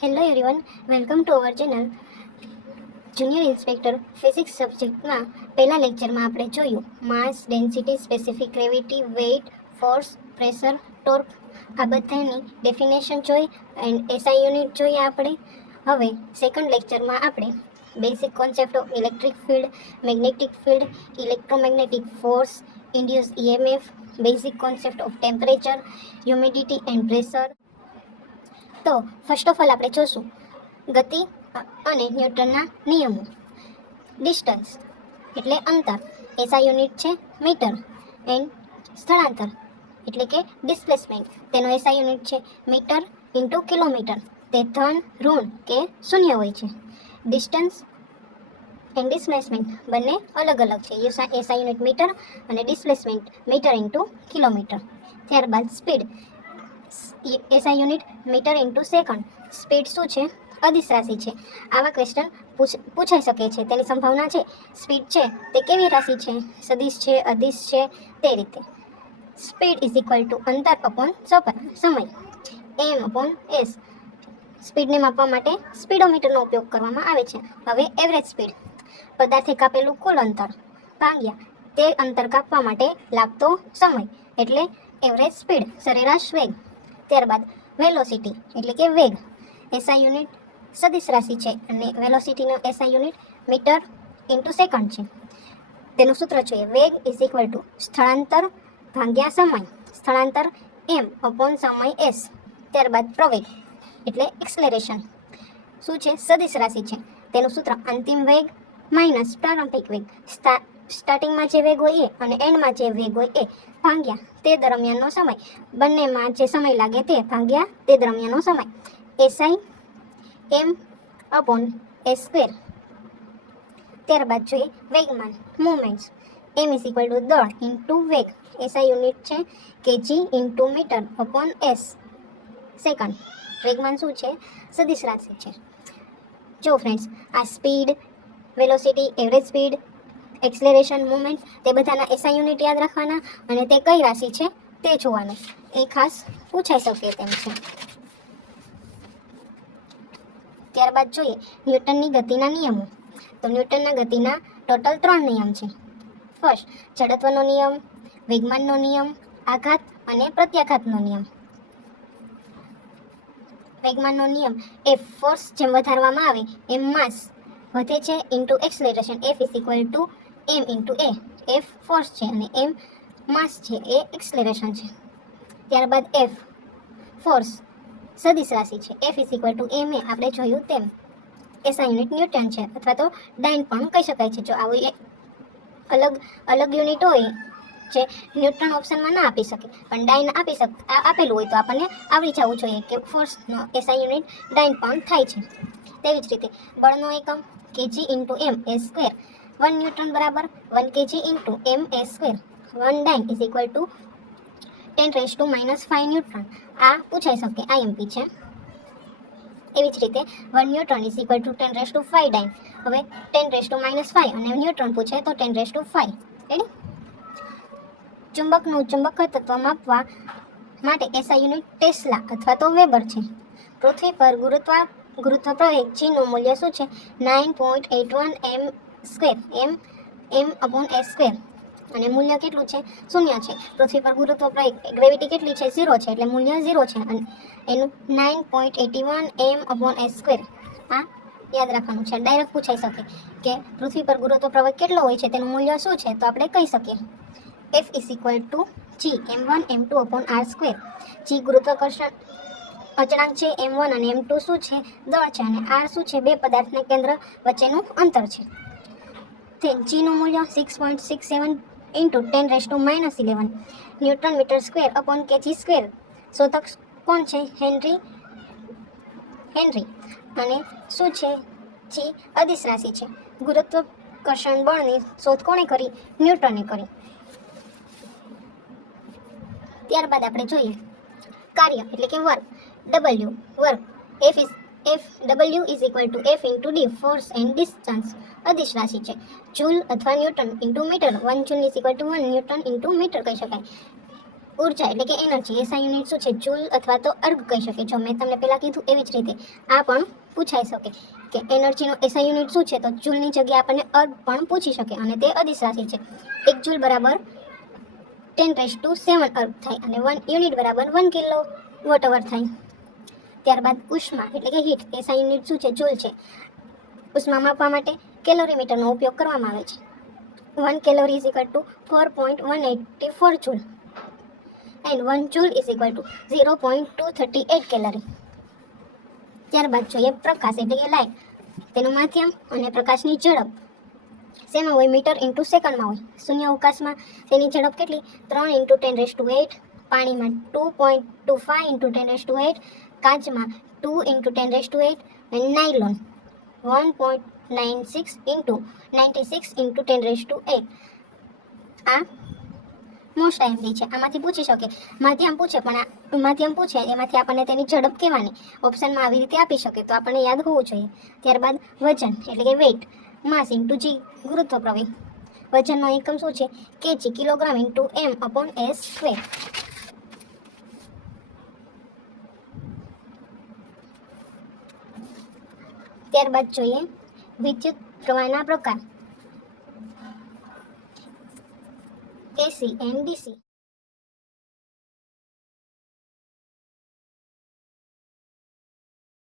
Hello everyone, welcome to our channel. Junior inspector physics સબ્જેક્ટમાં પહેલા લેક્ચરમાં આપણે જોયું mass, density, specific gravity, weight, force, pressure, torque આ બધાની ડેફિનેશન જોઈ એન્ડ એસઆઈ યુનિટ જોઈએ આપણે. હવે સેકન્ડ લેક્ચરમાં આપણે basic concept of electric field, magnetic field, electromagnetic force, induce EMF, basic concept of temperature, humidity and pressure. તો first of all આપણે જોશું ગતિ અને ન્યૂટનના નિયમો. ડિસ્ટન્સ એટલે અંતર, એસઆઈ યુનિટ છે મીટર. એન્ડ સ્થળાંતર એટલે કે ડિસ્પ્લેસમેન્ટ, તેનો એસઆઈ યુનિટ છે મીટર ઇન્ટુ કિલોમીટર. તે ધન, ઋણ કે શૂન્ય હોય છે. ડિસ્ટન્સ એન્ડ ડિસ્પ્લેસમેન્ટ બંને અલગ અલગ છે. એસઆઈ યુનિટ મીટર અને ડિસ્પ્લેસમેન્ટ મીટર ઇન્ટુ કિલોમીટર. ત્યારબાદ speed, SI unit metre into second. Speed શું છે? અદિશ રાશિ છે. આવા ક્વેશ્ચન પૂછાઈ શકે છે, તેની સંભાવના છે. સ્પીડ છે તે કેવી રાશિ છે? સદિશ છે, અદિશ છે, તે રીતે. સ્પીડ ઇઝ ઇક્વલ ટુ અંતર અપોન સમય, એમ અપોન એસ. સ્પીડને માપવા માટે સ્પીડોમીટરનો ઉપયોગ કરવામાં આવે છે. હવે એવરેજ સ્પીડ, પદાર્થે કાપેલું કુલ અંતર ભાગ્યા તે અંતર કાપવા માટે લાગતો સમય એટલે એવરેજ સ્પીડ, સરેરાશ વેગ. ત્યારબાદ વેલોસિટી એટલે કે વેગ. એસઆઈ યુનિટ સદિશ રાશિ છે અને વેલોસિટીનો SI unit metre into second છે. તેનું સૂત્ર જોઈએ વેગ ઇઝ ઇક્વલ ટુ સ્થળાંતર ભાગ્યા સમય. સ્થળાંતર એમ અપોન સમય એસ. ત્યારબાદ પ્રવેગ એટલે એક્સલેરેશન શું છે? સદિશ રાશિ છે. તેનું સૂત્ર અંતિમ વેગ માઇનસ પ્રારંભિક વેગ. સ્ટાર્ટિંગમાં જે વેગ હોય એ અને એન્ડમાં જે વેગ હોય એ ભાગ્યા તે દરમિયાનનો સમય. બંનેમાં જે સમય લાગે તે ભાગ્યા તે દરમિયાનનો સમય. SI M upon S square. ત્યારબાદ જોઈએ વેગમાન, movements. M is equal to દળ ઇન્ટુ વેગ. એસઆઈ યુનિટ છે KG into metre upon S second. વેગમાન શું છે? સદિશ રાશિ છે. જો ફ્રેન્ડ્સ, આ speed, velocity, average speed, acceleration, movement તે બધાના એસઆઈ યુનિટ યાદ રાખવાના અને તે કઈ રાશિ છે તે જોવાનું. એ ખાસ પૂછાઈ શકે તેમ છે. ત્યારબાદ જોઈએ ન્યૂટનની ગતિના નિયમો. તો ન્યૂટનના ગતિના ટોટલ 3 નિયમ છે. ફર્સ્ટ જડત્વનો નિયમ, વેગમાનનો નિયમ, આઘાત અને પ્રત્યાઘાતનો નિયમ. વેગમાનનો નિયમ એ ફોર્સ જેમ વધારવામાં આવે એમ માસ વધે છે into acceleration. F is equal to M into A. F force છે અને એમ માસ છે, એ એક્સલેરેશન છે. ત્યારબાદ એફ ફોર્સ સદિશ રાશિ છે. એફ ઇઝ ઇક્વલ ટુ એમ એ આપણે જોયું તેમ. એસઆઈ યુનિટ ન્યૂટન છે અથવા તો ડાઇન પણ કહી શકાય છે. જો આવું અલગ યુનિટ હોય જે ન્યૂટન ઓપ્શનમાં ના આપી શકે પણ ડાઇન આપેલું હોય તો આપણને આવડી જવું જોઈએ કે ફોર્સનો એસઆઈ યુનિટ ડાઇન પણ થાય છે. તેવી જ રીતે બળનો એકમ KG into M A square. 1 newton બરાબર 1 KG into M A square. 1 dyne is equal to 10⁻⁻5 newton. આ પૂછાઈ શકે, આઈએમપી છે. એવી જ રીતે 1 newton is equal to 10⁵ dyne. હવે 10⁻⁵ અને ન્યૂટન પૂછે તો 10⁵. રેડી? ચુંબકનું ચુંબકત્વ માપવા માટે એસઆઈ યુનિટ ટેસ્લા અથવા તો વેબર છે. પૃથ્વી પર ગુરુત્વ પ્રવેગ જીનું મૂલ્ય શું છે? 9.81 M square. M upon S square. અને મૂલ્ય કેટલું છે? 0 છે. પૃથ્વી પર ગુરુત્વ પ્રવેગ ગ્રેવિટી કેટલી છે? 0 છે, એટલે મૂલ્ય 0 છે અને એનું 9.81 એમ અપોન એસ સ્ક્વેર. આ યાદ રાખવાનું છે. ડાયરેક્ટ પૂછાઈ શકે કે પૃથ્વી પર ગુરુત્વ પ્રવેગ કેટલો હોય છે, તેનું મૂલ્ય શું છે, તો આપણે કહી શકીએ F is equal to G m1 m2 upon R square. G ગુરુત્વાકર્ષણ અચળાંક છે, m1 અને m2 શું છે? દળ છે અને r શું છે? બે પદાર્થના કેન્દ્ર વચ્ચેનું અંતર છે. તે જીનું મૂલ્ય 6.67 into 10⁻⁻11 newton metre square upon KG square. શોધક કોણ છે? હેનરી. અને શું છે? જી અદિશ રાશિ છે. ગુરુત્વાકર્ષણ બળની શોધ કોણે કરી? ન્યૂટને કરી. ત્યારબાદ આપણે જોઈએ કાર્ય એટલે કે work. Work W is equal to F into D. Force and distance અદિશ રાશિ છે. જૂલ અથવા newton into metre. 1 joule is equal to 1 newton into metre કહી શકાય. ઉર્જા એટલે કે એનર્જી, એસઆઈ યુનિટ શું છે? જૂલ અથવા તો અર્ગ કહી શકે. જો મેં તમને પહેલાં કીધું એવી જ રીતે આ પણ પૂછાઈ શકે કે એનર્જીનો એસઆઈ યુનિટ શું છે, તો જૂલની જગ્યાએ આપણને અર્ગ પણ પૂછી શકે અને તે અદિશ રાશિ છે. 1 જૂલ બરાબર 10⁷ અર્ગ થાય અને 1 યુનિટ બરાબર 1 કિલો વોટ અવર થાય. ત્યારબાદ ઉષ્મા એટલે કે હીટ, એસઆઈ યુનિટ શું છે? જૂલ છે. ઉષ્મા માપવા માટે કેલોરીમીટરનો ઉપયોગ કરવામાં આવે છે. 1 calorie is equal two 4.184 joule and 1 joule is equal two 0.238 calorie. ત્યારબાદ જોઈએ પ્રકાશ એટલે કે લાઇટ, તેનું માધ્યમ અને પ્રકાશની ઝડપ શેમાં હોય? મીટર ઇન્ટુ સેકન્ડમાં હોય. શૂન્ય અવકાશમાં તેની ઝડપ કેટલી? 3 × 10⁸, પાણીમાં 2.25 × 10⁸, કાચમાં 2 × 10⁸, અને નાયલોન 1.96 × 96 × 10⁸. આ મોસ્ટ આઈએમપી છે. આમાંથી પૂછી શકે. માધ્યમ પૂછે, પણ આ માધ્યમ પૂછે એમાંથી આપણને તેની ઝડપ કહેવાની ઓપ્શનમાં આવી રીતે આપી શકે, તો આપણને યાદ હોવું જોઈએ. ત્યારબાદ વજન એટલે કે વેઇટ, માસ ઇન્ટુ જી ગુરુત્વ પ્રવેગ. વજનનો એકમ શું છે? KG, kilogram into m/s². ત્યારબાદ જોઈએ વિદ્યુત પ્રવાહના પ્રકાર, એસી એન્ડ ડીસી.